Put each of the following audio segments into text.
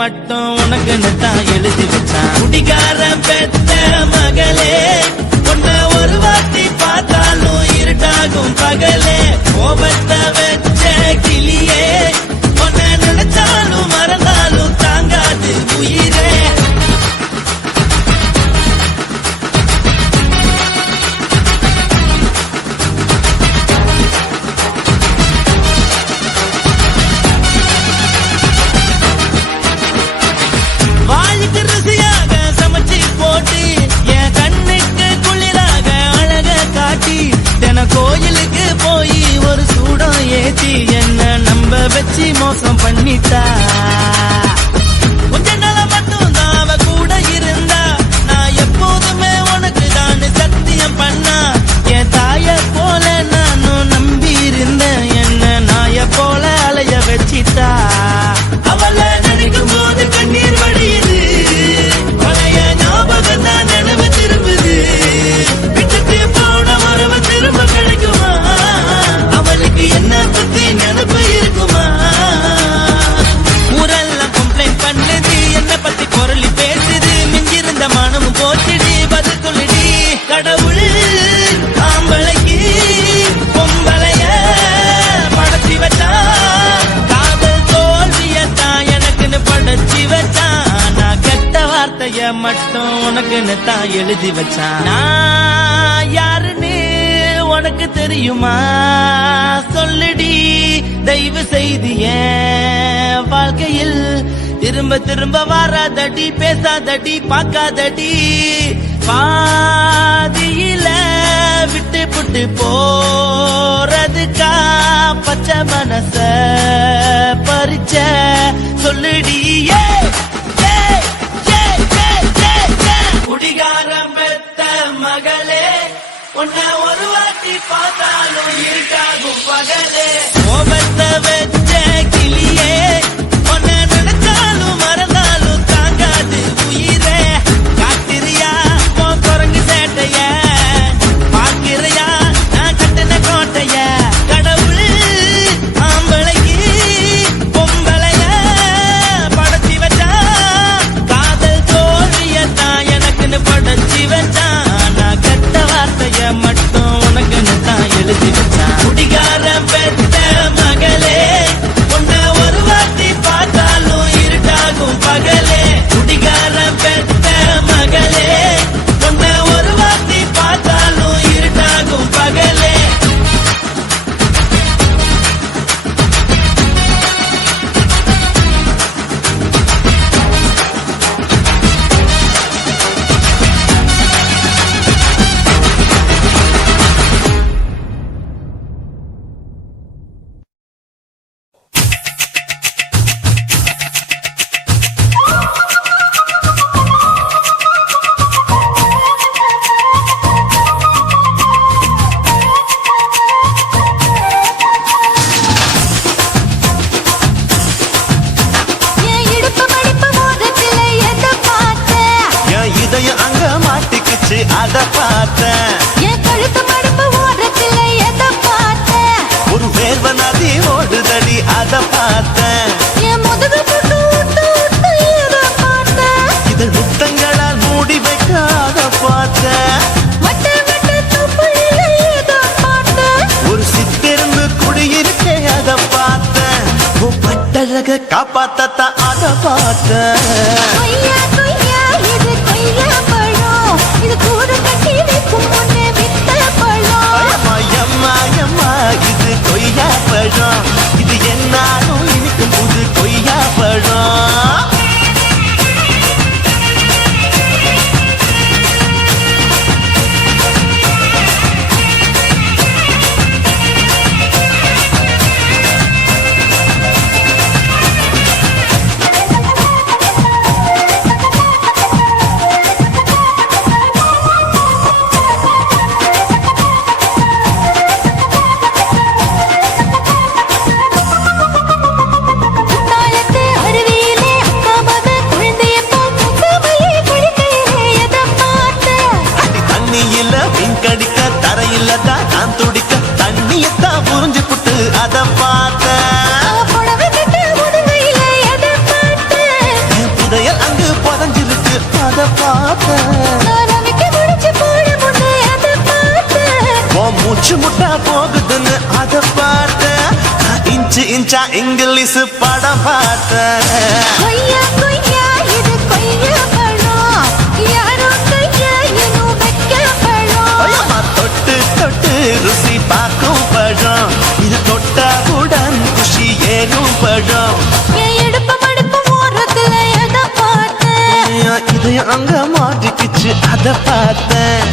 மட்டும் உனக்குன்னு தான் எழுதி வச்சான். குடிகாரன் பெத்த மகளே, உன்னை ஒரு வாட்டி பார்த்தாலும் இருட்டாகும் பகலே. கோபத்தை வச்ச கிளியே, உன்னை நினைச்சாலும் மறந்தாலும் தாங்காது உயிரே. வாழுக்கு ருசியாக சமைச்சு போட்டு என் கண்ணுக்கு குளிராக அழக காட்டி தின கோயிலுக்கு போய் ஒரு சூடம் ஏத்தி என்ன நம்ப வச்சு மோசம் பண்ணிட்டா. கொஞ்ச நாள மட்டும் தான் அவ கூட இருந்தா, நான் எப்போதுமே உனக்கு தான் சத்தியம் பண்ணா. என் தாய போல நானும் நம்பி இருந்தேன், என்ன நாய போல அலைய வச்சிட்டா. அவளை நினைக்கும் போது கண்ணீர் வடியுது, பழைய ஞாபகம் தான் நினைவு திரும்புது. விட்டுட்டு போன உறவு திரும்ப கிடைக்குமா? அவளுக்கு என்ன பத்தி நினைப்பு இருக்குமா? ஊரெல்லாம் கம்ப்ளைண்ட் பண்ணுது, என்ன பத்தி பொருளி பேசுது. மிஞ்சிருந்த மனமும் போச்சுடி, பதில் சொல்லுடி. கடவுள் ஆம்பளைக்கு பொம்பளைய படைச்சி வச்சான், காதல் தோல்வியத்தான் எனக்குன்னு படைச்சி வச்சான். நான் கெட்ட வார்த்தைய மட்டும் உனக்குன்னு தான் எழுதி வச்சான். நான் யாருன்னு உனக்கு தெரியுமா? சொல்லுடி தயவு செய்து என் வாழ்க்கையில் திரும்ப திரும்ப வராதடி, பேசாதடி, பார்க்காதடி. பாதியில விட்டு புட்டு போறதுக்கா பச்சை மனச பறிச்ச சொல்லுடி. குடிகாரம் பெத்த மகளே, உன்னை ஒரு வாட்டி பார்த்தாலும் இருக்காகும் பகலே. கோபத்தை வச்ச கிளியே, உன்னை நினைச்சாலும் மறந்தாலும் தாங்காது உயிரே. காத்திரியா உன் குரங்கு சேட்டைய, பார்க்கிறையா நான் கட்டின கோட்டைய. கடவுள் ஆம்பளைக்கு பொம்பளைய படைச்சி வச்சா, காதல் தோல்வியத்தான் எனக்குன்னு படைச்சி வச்சான். நான் கெட்ட வார்த்தைய மட்டும் உனக்குன்னு தான் எழுதி வச்சான். குடிகாரன் பெத்த மகளே, உன்னை ஒரு வாட்டி பார்த்தாலும் இருட்டாகும் பகலே. குடிகாரன் பெத்த மகளே, உன்னை ஒரு வாட்டி பார்த்தாலும் இருட்டாகும் பகலே. என் இடுப்பு மடிப்பு மோதத்துல எதை பார்த்தேன்? என் இதயம் அங்க மாட்டிக்கிச்சு அத பார்த்தேன். என் கழுத்து மடிப்பு ஓரத்துல எதை பார்த்தேன்? ஒரு வேர்வ நதி ஓடுதடி அத பார்த்தேன். என் முதுகு புட்டு விட்டு விட்டு எதை பார்த்தேன்? இது முத்தங்களால் மூடி வைக்க அத பார்த்தேன். வட்ட வட்ட தொப்புளில எதை பார்த்தேன்? ஒரு சித்தெரும்பு குடியிருக்கே அத பார்த்தேன். உன் பட்டழக காப்பாத்தத்தான் அத பார்த்தேன். கொய்யா கொய்யா இது கொய்யா பழம், இது கூடு கட்டி வைக்கும் முன்னே வித்த பழம். அம்மா எம்மா எம்மா இது கொய்யா பழம், இது என்னாலும் இனிக்கும் புது கொய்யா பழம். இங்கிலீஷா இங்கிலீஷ் படம் பார்த்தேன் கொய்யா கொய்யா இது கொய்யா பழம் யாரோ கையா இன்னும் வைக்க பழம் தொட்டு தொட்டு ருசி பார்க்கும் பழம் இது தொட்டவுடன் குஷி ஏறும் பழம் என் இடுப்பு மடுப்பு ஓரத்துல எதை பார்த்தேன் இது அங்க மாட்டிக்கிச்சு அத பார்த்தேன்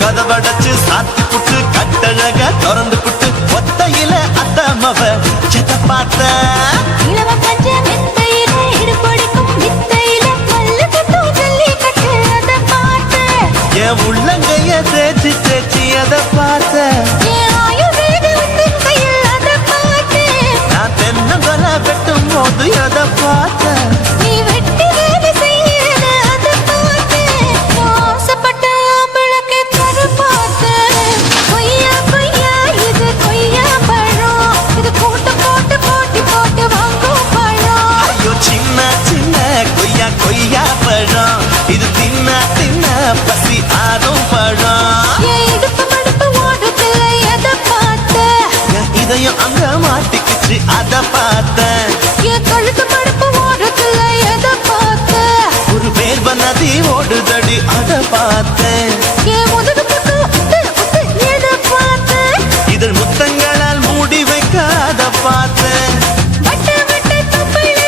கதவடைச்சு சாத்தி புட்டு கட்டழக திறந்து புட்டு ஒத்தையில அத்தமவ எதை பார்த்த இளவ பஞ்ச மெத்தையில இடுப்படிக்கும் வித்தையில மல்லு கட்டும் ஜல்லி கட்டு அதை பார்த்தேன் என் உள்ளங்கைய தேய்ச்சி தேய்ச்சி அதை பார்த்த என் ஆயுர்வேத உந்தன் கையில் அதை பார்த்தேன் நான் தென்னங்கொலை வெட்டும் போது எதை பார்த்த நீ வெட்டி வேலை செய்யற அதை பார்த்தேன் ஆசைப்பட்ட ஆம்பளுக்கு தர பார்த்தேன் கொய்யா கொய்யா இது கொய்யா பழம் இது கூட்டு போட்டு போட்டி போட்டு வாங்கும் பழம் ஐயோ சின்ன சின்ன கொய்யா கொய்யா பழம் இது தின்ன தின்ன பசி ஆறும் பழம் என் இடுப்பு மடுப்பு ஓடுத்துல எதை பார்த்தேன் என் இதயம் அங்க மாட்டிக்கிச்சு அத பார்த்தேன் என் கழுத்து மடுப்பு ஓடுத்துல எதை பார்த்தேன் ஒரு வேர்வ நதி ஓடுதடி அத பார்த்தேன் என் முதுகு பக்கம் உத்து உத்து எதை பார்த்தேன் இதழ் முத்தங்களால் மூடி வைக்க அத பார்த்தேன் வட்ட வட்ட தொப்பையில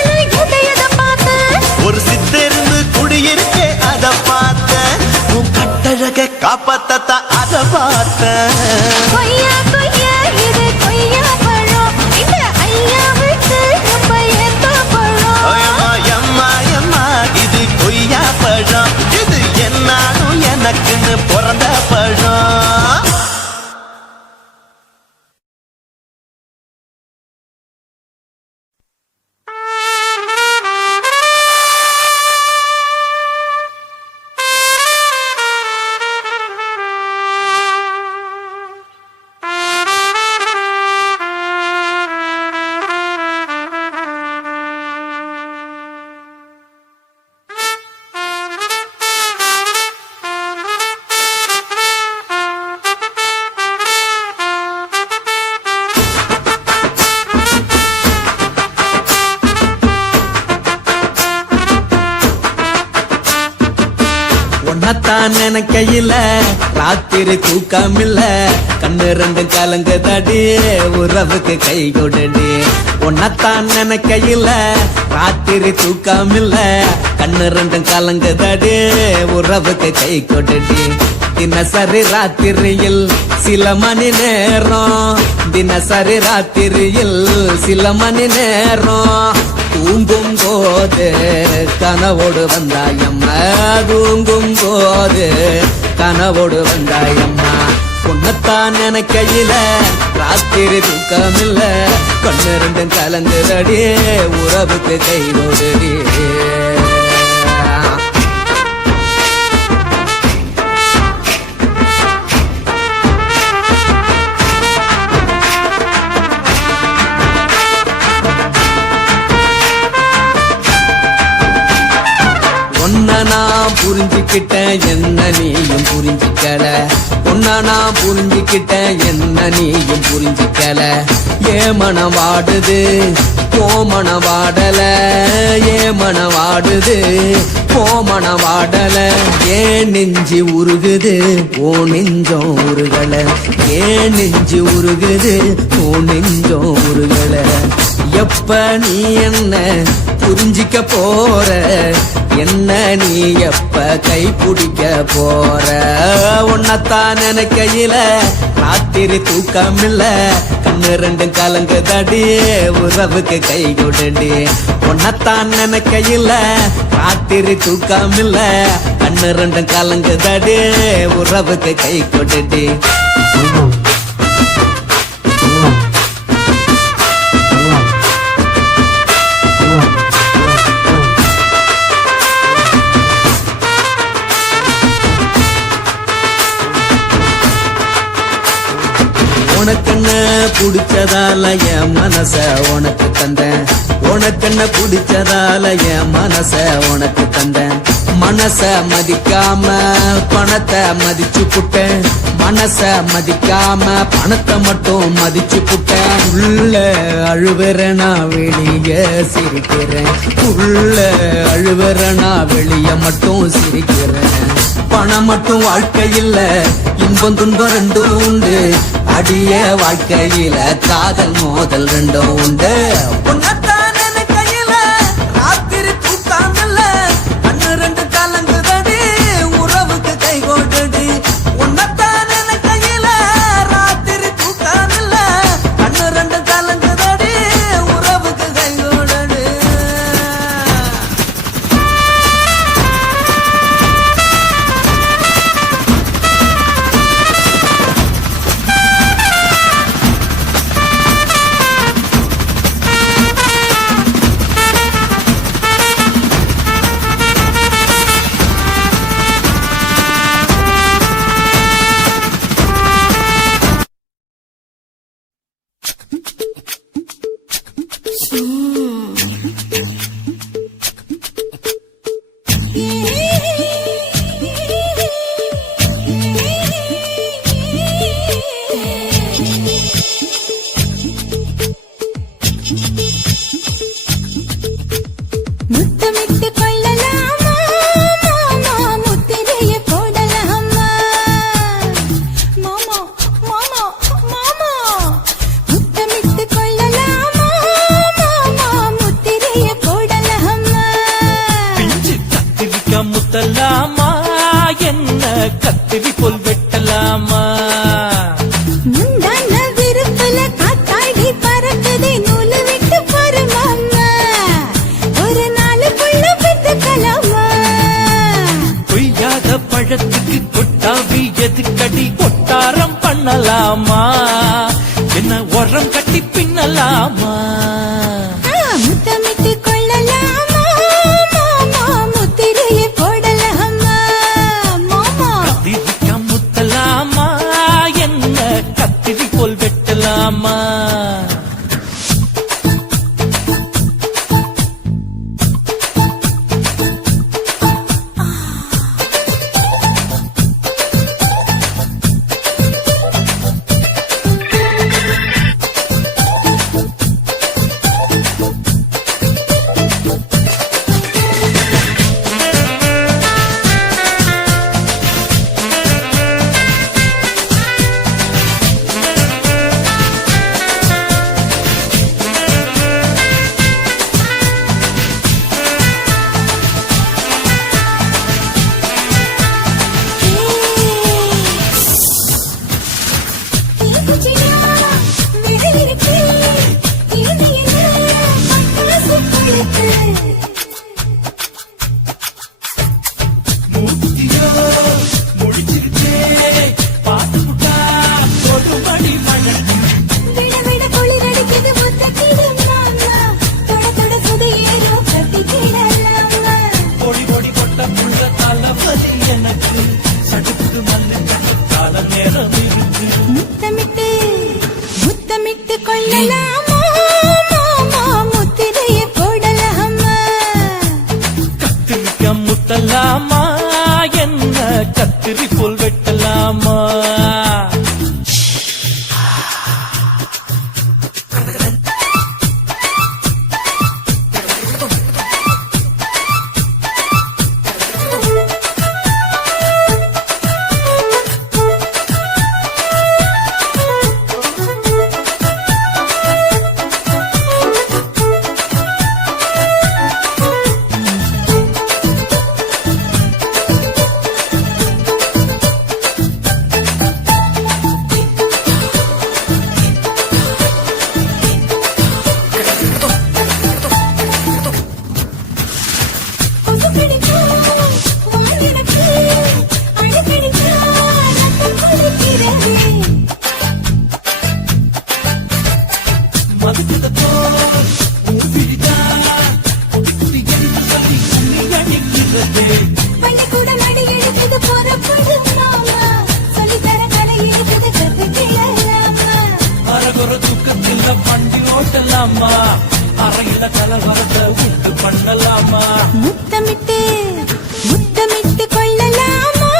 எதை பார்த்தேன் ஒரு சித்தெருந்து குடியிருக்கே அத பார்த்தேன் உன் கட்டழக காப்பாத்தத்தா அத பார்த்தேன் கொய்யா கொய்யா இது கொய்யா பழம் இந்த ஐயா விட்டு நம்ம எந்த பழம் அம்மா எம்மா எம்மா இது கொய்யா பழம் இது என்னாலும் எனக்குன்னு பிறந்த பழம் உன்னத்தான் நினைக்கையில ராத்திரி தூக்கமில்ல கண்ணு ரெண்டு கலங்கு தடி உறவுக்கு கை கொடுடி உன்னத்தான் நினைக்கையில ராத்திரி தூக்கமில்ல கண்ணு ரெண்டு கலங்கு தடி உறவுக்கு கை கொடுடி தினசரி ராத்திரியில் சில மணி நேரம் தினசரி ராத்திரியில் சில மணி நேரம் தூங்கும் போது கனவோடு வந்தாயம்மா தூங்கும் போது கனவோடு வந்தாயம்மா பொண்ணத்தான் நினைக்கையில ராத்திரி தூக்கமில்ல கண்ணு ரெண்டும் கலங்குதடி உறவுக்கு கை ஓடுடி உன்னை நான் புரிஞ்சுக்கிட்டேன் என்ன நீயும் புரிஞ்சுக்கல உன்னை நான் புரிஞ்சுக்கிட்டேன் என்ன நீயும் புரிஞ்சுக்கல ஏன் மனம் வாடுது போ மனம் வாடல ஏன் மனம் வாடுது போ மனம் வாடல ஏன் நெஞ்சு உருகுது ஓ நெஞ்சம் உருகல ஏன் நெஞ்சு உருகுது ஓ நெஞ்சம் உருகல எப்ப நீ என்ன புரிஞ்சிக்க போற என்ன நீ எப்ப கை பிடிக்க போற உன்னத்தான் நினைக்கையில ராத்திரி தூக்கமில்ல கண்ணு ரெண்டும் கலங்குதடி உறவுக்கு கை கொடுடி உன்னத்தான் நினைக்கையில ராத்திரி தூக்கமில்ல கண்ணு ரெண்டும் கலங்குதடி உறவுக்கு கை கொடுடி உனக்கென்ன புடிச்சதால என் மனச உனக்கு தந்தேன் உனக்கென்ன புடிச்சதால என் மனச உனக்கு தந்தேன் மனச மதிக்காம பணத்தை மதிச்சு புட்டேன் மனச மதிக்காம பணத்தை மட்டும் மதிச்சு புட்டேன் உள்ள அழுவுறேனா வெளிய சிரிக்கிறேன் உள்ள அழுவுறேனா வெளிய மட்டும் சிரிக்கிறேன் பணம் மட்டும் வாழ்க்கை இல்ல இன்பம் துன்பம் ரெண்டும் உண்டு அடிய வாழ்க்கையில காதல் மோதல் ரெண்டும் உண்டு உன்னத்தான் நினைக்கையில ராத்திரி தூக்காமல்ல கண்ணு ரெண்டு கலங்குதடி உறவுக்கு கை கோட்டடி உன்னத்தான் நினைக்கையில ராத்திரி தூக்காமல்ல கண்ணு ரெண்டு கலங்குதடி உறவுக்கு கை கோட்டடி முத்தமிட்டு கொள்ளலாமா மாமா முத்திரையை போடலாமா மாமா மாமா மாமா முத்தமிட்டு கொள்ளலாமா மாமா முத்திரையை போடலாமா பிஞ்சு கத்திரிக்க முத்தலாமா என்ன கத்திரி போல் வெட்டலாமா முந்தான விருப்பல காத்தாடி பறக்குதே நூலு விட்டு பாரு மாமா ஒரு நாளுக்குள்ள பெத்துக்கலாமா கொய்யாத பழத்துக்கு கொட்டாவி எதுக்கடி கொட்டாரம் பண்ணலாமா என்ன உரம் கட்டி பின்னலாமா முத்தமிட்டு கொள்ளலாமா மாமா முத்திரையை போடலாமா மாமா கத்திரிக்க முத்தலாமா என்ன கத்திரி போல் வெட்டலாமா முத்தமிட்டு முத்தமிட்டு கொள்ளலாமா மாமா முத்திரையை போடலாமா கத்திரிக்க முத்தலாமா என்ன கத்திரி போல் வெட்டலாமா பள்ளிக்கூடம் அடி எடுத்தது புறப்படும் மாமா சொல்லித்தர கலை எடுத்தது கத்துக்கலாமா வண்டி ஓட்டலாமா அறையில கலவரத்தை உண்டு பண்ணலாமா முத்தமிட்டு முத்தமிட்டு கொள்ளலாமா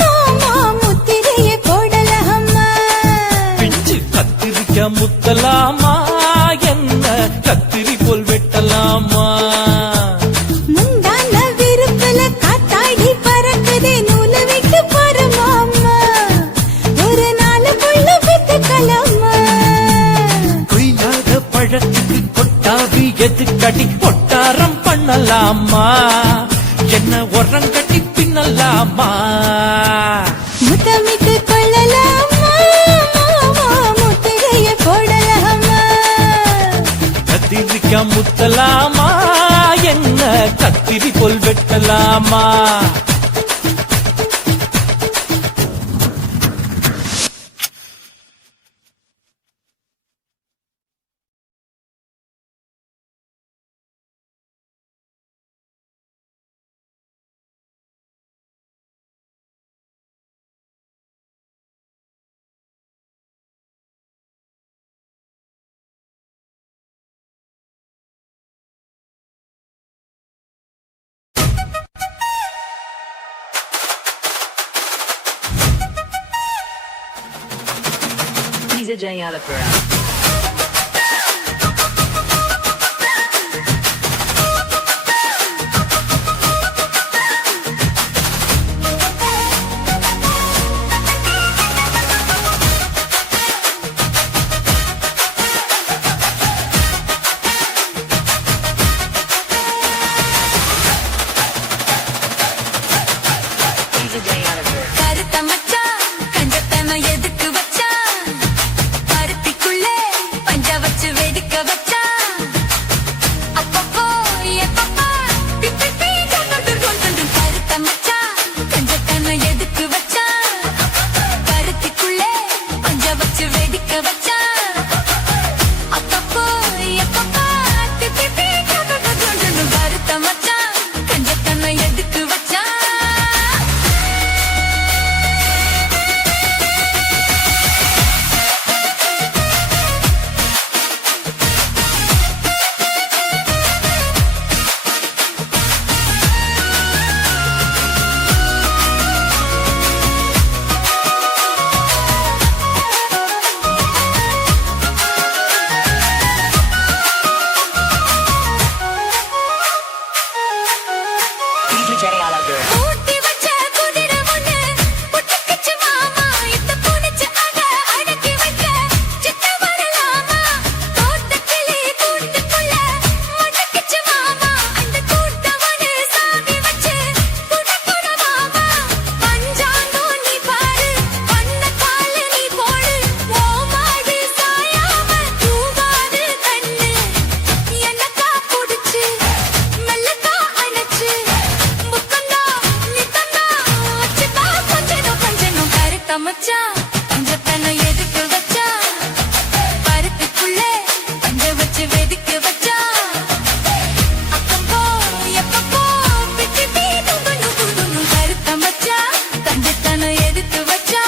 மாமா முத்திரையை போடலாமா பிஞ்சு கத்திரிக்க முத்தலாமா என்ன கத்திரி போல் வெட்டலாமா முந்தான விருப்பல காத்தாடி பறக்குதே நூலை விட்டு பரமாமா ஒரு நாள் புள்ள வித்துக்கலாமா கொய்யாத பழத்துக்கு கொட்டாவி எதுக்கடி கொட்டாரம் பண்ணலாமா என்ன உரங்கட்டி பின்னலாமா முத்தமிட்டு கொள்ளலாமா மாமா முத்திரையை போடலாமா கத்திரிக்க முத்தலாமா என்ன கத்திரி போல் வெட்டலாமா DJ Alapura. கருத்த மச்சான் கஞ்சத்தன எதுக்கு வச்சான் பருத்திக்குள்ளே பஞ்ச வச்சு வெடிக்க வச்சான் அப்பப்போ எப்பப்பா பிப்பி பீ கொண்டு கருத்த மச்சான் கஞ்சத்தன எதுக்கு வச்சான் பருத்திக்குள்ளே பஞ்ச வச்சு வெடிக்க வச்சான் அப்பப்போ எப்பப்பா பிப்பி பீ கொண்டு கருத்த மச்சான் கஞ்சத்தன எதுக்கு வச்சான் DJ Alapura. ஊட்டி வச்ச குதிரை ஒண்ணு புட்டுக்கிச்சு மாமா இத்த புடிச்சு அத அடக்கி வைக்க சித்த வரலாமா தோட்டக்கிளி கூட்டுக்குள்ள முடக்கிச்சு மாமா அந்த கூட்டவனு சாவி வச்சு புடக்குற மாமா பஞ்சாங்கோ நீ பாரு பண்ண கால நீ போடு ஓ மாடு சாயாம தூவாது கண்ணு என்னக்கா புடிச்சு மெல்லக்கா அணைச்சு முக்கந்தா நித்தந்தா அச்சுக்கா கொஞ்சனும் கருத்த மச்சான் பஞ்சத்தன எதுக்கு வச்சா பருத்திக்குள்ளே பஞ்ச வச்சு வெடிக்க வச்சா அப்பப்போ எப்பப்போ பிட்டி பீ துண்டு கருத்த மச்சான் பஞ்சத்தன எதுக்கு வச்சா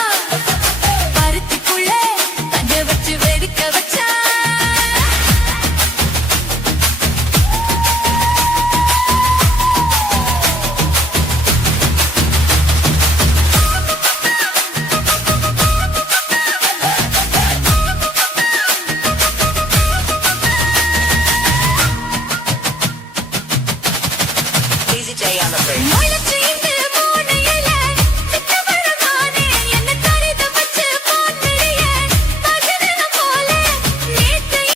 பருத்திக்குள்ளே பஞ்ச வச்சு வெடிக்க வச்சா DJ Alapura. மொயில